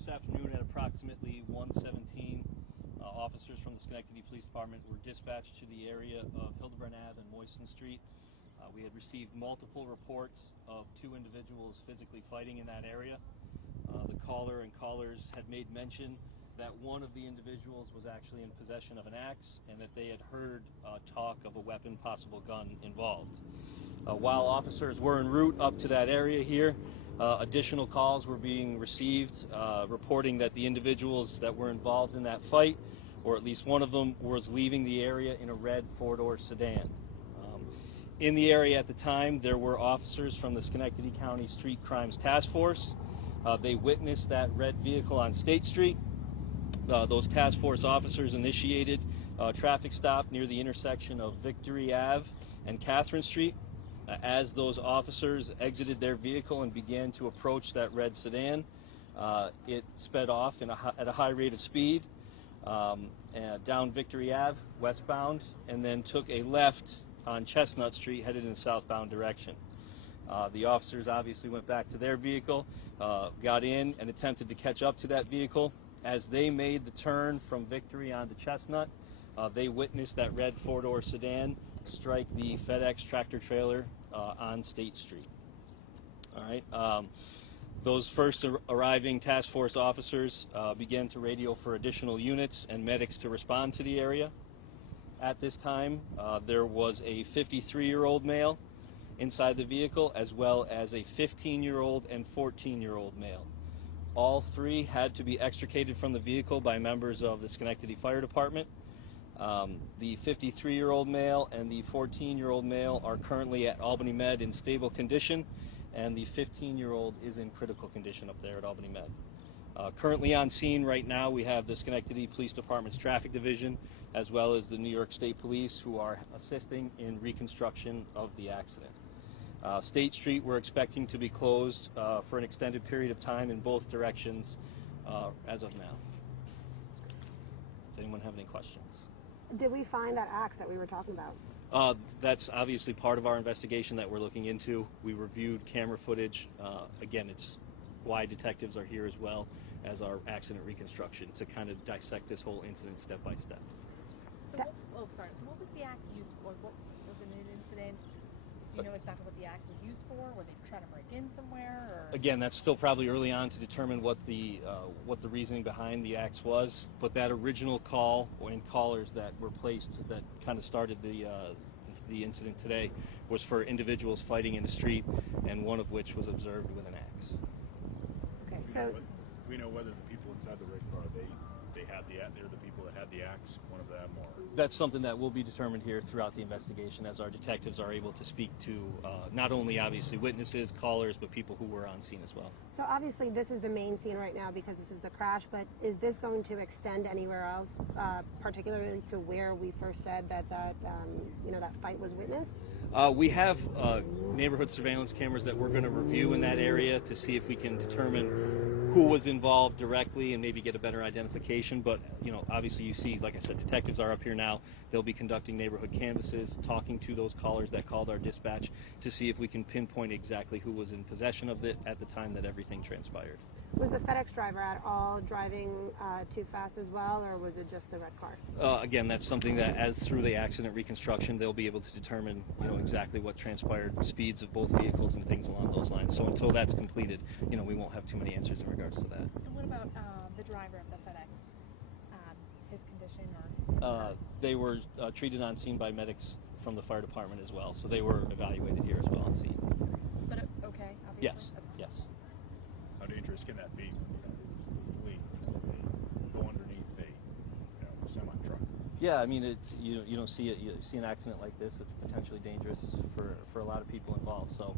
this afternoon at approximately 1:17, officers from the Schenectady Police Department were dispatched to the area of Hildebrand Ave and Moyson Street. We had received multiple reports of two individuals physically fighting in that area. The caller and callers had made mention that one of the individuals was actually in possession of an axe and that they had heard talk of a weapon, possible gun involved. While officers were en route up to that area here, additional calls were being received reporting that the individuals that were involved in that fight, or at least one of them, was leaving the area in a red four-door sedan. In the area at the time, there were officers from the Schenectady County Street Crimes Task Force. They witnessed that red vehicle on State Street. Those task force officers initiated a traffic stop near the intersection of Victory Ave and Catherine Street. As those officers exited their vehicle and began to approach that red sedan, it sped off at a high rate of speed down Victory Ave, westbound, and then took a left on Chestnut Street, headed in the southbound direction. The officers obviously went back to their vehicle, got in, and attempted to catch up to that vehicle. As they made the turn from Victory onto Chestnut, they witnessed that red four-door sedan strike the FedEx tractor-trailer on State Street. All right. Those first arriving task force officers began to radio for additional units and medics to respond to the area. At this time, there was a 53-year-old male inside the vehicle, as well as a 15-year-old and 14-year-old male. All three had to be extricated from the vehicle by members of the Schenectady Fire Department. The 53-year-old male and the 14-year-old male are currently at Albany Med in stable condition, and the 15-year-old is in critical condition up there at Albany Med. Currently on scene right now, we have the Schenectady Police Department's Traffic Division, as well as the New York State Police, who are assisting in reconstruction of the accident. State Street, we're expecting to be closed for an extended period of time in both directions as of now. Does anyone have any questions? Did we find that axe that we were talking about? That's obviously part of our investigation that we're looking into. We reviewed camera footage. Again, it's why detectives are here as well as our accident reconstruction, to kind of dissect this whole incident step by step. So what was the axe used for? What was in an incident? Do you know exactly what the axe was used for? Were they trying to break in somewhere? Or? Again, that's still probably early on to determine what the reasoning behind the axe was. But that original call and callers that were placed that kind of started the incident today was for individuals fighting in the street, and one of which was observed with an axe. Okay, so we know whether the people inside the red car they're the people that had the axe, one of them, or that's something that will be determined here throughout the investigation as our detectives are able to speak to not only obviously witnesses, callers, but people who were on scene as well. So obviously this is the main scene right now because this is the crash, but is this going to extend anywhere else, particularly to where we first said that that fight was witnessed? We have neighborhood surveillance cameras that we're going to review in that area to see if we can determine who was involved directly and maybe get a better identification. But, obviously you see, like I said, detectives are up here now. They'll be conducting neighborhood canvasses, talking to those callers that called our dispatch to see if we can pinpoint exactly who was in possession of it at the time that everything transpired. Was the FedEx driver at all driving too fast as well, or was it just the red car? Again, that's something that, as through the accident reconstruction, they'll be able to determine, exactly what transpired, speeds of both vehicles and things along those lines. So until that's completed, we won't have too many answers in regards to that. And what about the driver of the FedEx? His condition, or? They were treated on scene by medics from the fire department as well, so they were evaluated here as well on scene. But okay, obviously? Yes, yes. how dangerous can that be? Flee, go underneath a semi-truck. Yeah, I mean, it's you don't see it. You see an accident like this, it's potentially dangerous for a lot of people involved. So,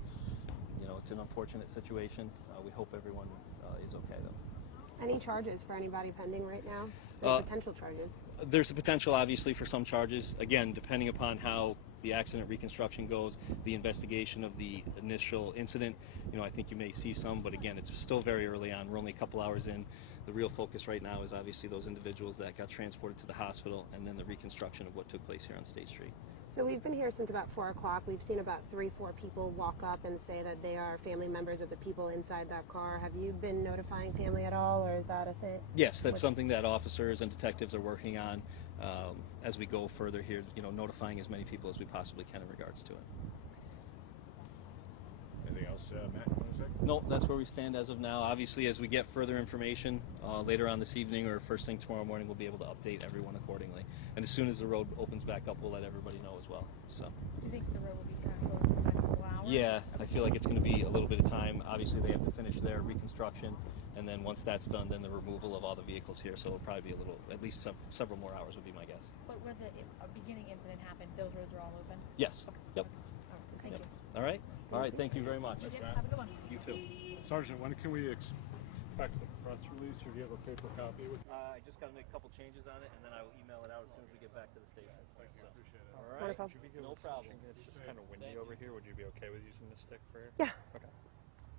it's an unfortunate situation. We hope everyone is okay though. Any charges for anybody pending right now? There's potential charges. There's a potential, obviously, for some charges. Again, depending upon how the accident reconstruction goes, the investigation of the initial incident, I think you may see some, but again, it's still very early on. We're only a couple hours in. The real focus right now is obviously those individuals that got transported to the hospital and then the reconstruction of what took place here on State Street. So we've been here since about 4 o'clock. We've seen about 3-4 people walk up and say that they are family members of the people inside that car. Have you been notifying family at all, or is that a thing? Yes, that's something that officers and detectives are working on as we go further here, notifying as many people as we possibly can in regards to it. Anything else, Matt, you want to say? No, that's where we stand as of now. Obviously, as we get further information later on this evening or first thing tomorrow morning, we'll be able to update everyone accordingly. And as soon as the road opens back up, we'll let everybody know as well. So. Do you think the road will be kind of closed for a couple hours? Yeah, I feel like it's going to be a little bit of time. Obviously, they have to finish their reconstruction, and then once that's done, then the removal of all the vehicles here. So it'll probably be at least several more hours would be my guess. But when the beginning incident happened, those roads are all open? Yes. Okay. Yep. Okay. Thank you. All right. All right. Thank you very much. Yeah, have a good one. You too. Sergeant, when can we expect the press release, or do you have a paper copy with you? I just got to make a couple changes on it, and then I will email it out as soon as we get back to the station. Thank you, I appreciate it. All right. Wonderful. No problem. It's just kind of windy over here. Would you be okay with using this stick for? Yeah. Okay.